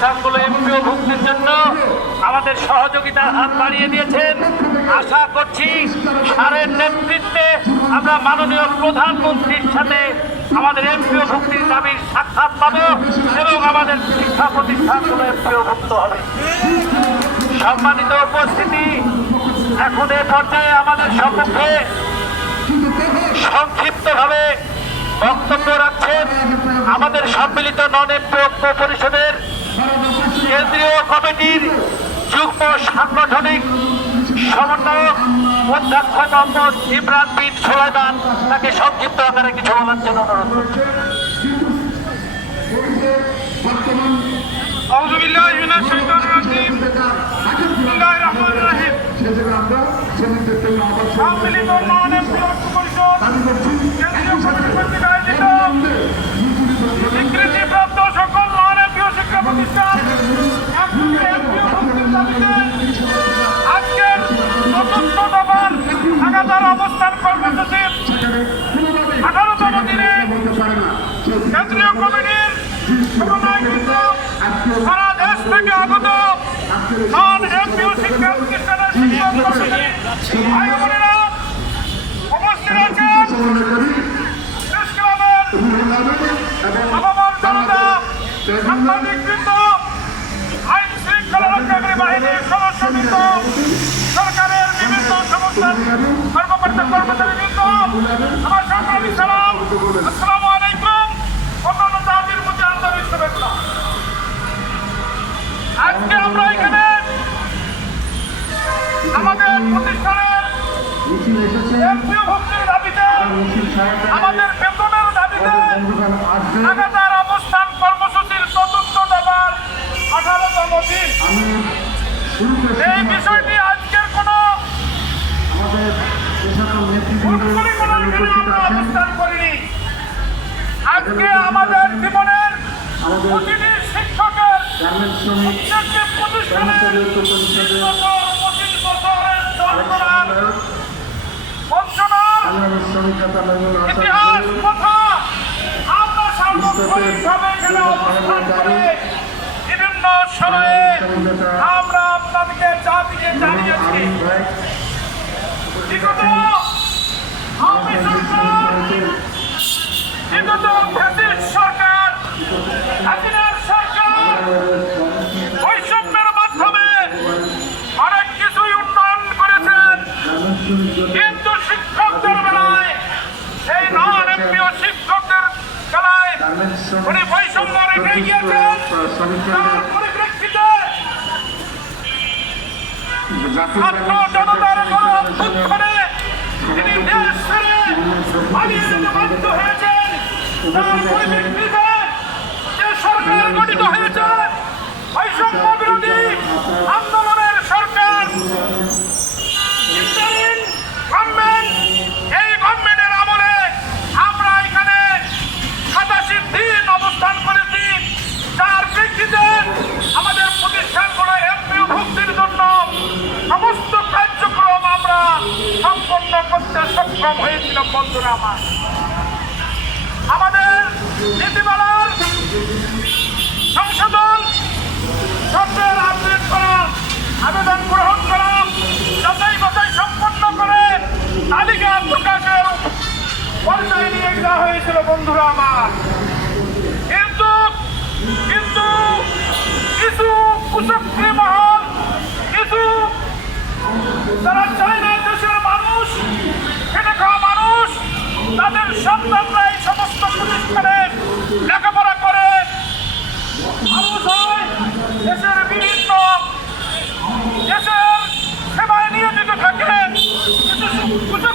প্রতিষ্ঠানগুলো এমপিও ভুক্তির জন্য আমাদের সহযোগিতার হাত বাড়িয়ে দিয়েছেন। আশা করছি স্যারের নেতৃত্বে আমরা মাননীয় প্রধানমন্ত্রীর সাথে আমাদের এমপিও ভুক্তির দাবির সাক্ষাৎ পাব এবং আমাদের শিক্ষা প্রতিষ্ঠানগুলো এমপিও ভুক্ত হবে। সম্মানিত উপস্থিতি, এখন এ পর্যায়ে আমাদের সম্মুখে সংক্ষিপ্তভাবে বক্তব্য রাখছেন আমাদের সম্মিলিত নন এমপিও ঐক্য পরিষদের কেন্দ্রীয় কমিটির যুগ্ম সাংগঠনিক সমন্বয়ক অধ্যক্ষ মোহাম্মদ ইমরান বিন সুলাইমান। তাকে সংক্ষিপ্ত আকারে কিছু বলার জন্য অনুরোধ করছি। আউযু বিল্লাহি মিনাশ শাইতানির রাজিম। বিসমিল্লাহির রহমানির রহিম। সম্মিলিত নন এমপিও ঐক্য পরিষদ কেন্দ্রীয় কমিটি কর্তৃক আয়োজিত স্বীকৃতিপ্রাপ্ত সকল নন এমপিও শিক্ষা প্রতিষ্ঠান এমপিও ভুক্তির দাবিতে আজকের চতুর্থ দফার লাগাতার অবস্থান কর্মসূচির 18তম দিনে কেন্দ্রীয় কমিটির সমন্বয়কৃত সারা দেশ থেকে আগত নন এমপিও শিক্ষা প্রতিষ্ঠানের শিক্ষক ভাই বোনেরা উপস্থিত আছেন। প্রেসক্লাবের আবহাওয়ার জনতা, সাংবাদিকবৃন্দ, আইন শৃঙ্খলা রক্ষাকারী বাহিনীর সদস্যবৃন্দ, সরকারের বিভিন্ন সংস্থার কর্মকর্তা কর্মচারীবৃন্দ, আমার সংগ্রামী সালাম, আসসালামু আলাইকুম। অন্যান্য জাতির প্রতি আন্তরিক শুভেচ্ছা। আজকে আমরা এখানে আমাদের প্রতিষ্ঠানের এমপিও ভুক্তির দাবিতে, আমাদের বেতনের দাবিতে লাগাতার অবস্থান কর্মসূচির চতুর্থ দফার 18তম দিন। এই বিষয়টি আজকের কোনো অবস্থান করিনি। আজকে আমাদের জীবনের প্রতিটি শিক্ষকের প্রতিষ্ঠানের 25 বছরের যন্ত্রণার বঞ্চনার ইতিহাস কথা আমরা সার্বক্ষণিকভাবে এখানে অবস্থান করে বিভিন্ন সময়ে আমরা আপনাদেরকে জাতিকে জানিয়েছি। বিগত আওয়ামী সরকার, বিগত ফ্যাসিস্ট সরকার, হাসিনার সরকার বৈষম্যের মাধ্যমে অনেক কিছুই উন্নয়ন করেছেন, কিন্তু শিক্ষকদের বেলায়, এই নন এমপিও শিক্ষকদের বেলায় উনি বৈষম্য রেখে গিয়েছেন। তার পরিপ্রেক্ষিতে ছাত্র জনতার গণঅভ্যুত্থান করে তিনি দেশ ছেড়ে পালিয়ে যেতে বাধ্য হয়েছেন। তার পরিপ্রেক্ষিতে যে সরকার গঠিত হয়েছে বৈষম্য বিরোধী আন্দোলনের সরকার, ইন্টারিম গভর্নমেন্ট, এই গভর্নমেন্টের আমলে আমরা এখানে 87 দিন অবস্থান করেছি। যার প্রেক্ষিতে আমাদের প্রতিষ্ঠানগুলো এমপিও ভুক্তির জন্য সমস্ত কার্যক্রম আমরা সম্পন্ন করতে সক্ষম হয়েছিলাম। বন্ধুরা আমার, আমাদের নীতিমালার সংশোধন সরকার আপডেট করা, আবেদন গ্রহণ করা, যাচাই বাছাই সম্পন্ন করে তালিকা প্রকাশের পর্যায়ে নিয়ে যাওয়া হয়েছিল। বন্ধুরা আমার, কিন্তু কিছু কুচক্রী মহল, কিছু যারা চায় না দেশের মানুষ, খেটে খাওয়া মানুষ, তাদের সন্তানরা এই সমস্ত প্রতিষ্ঠানে লেখাপড়া করে মানুষ হয়, দেশের বিভিন্ন দেশের সেবায় নিয়োজিত থাকেন। কিছু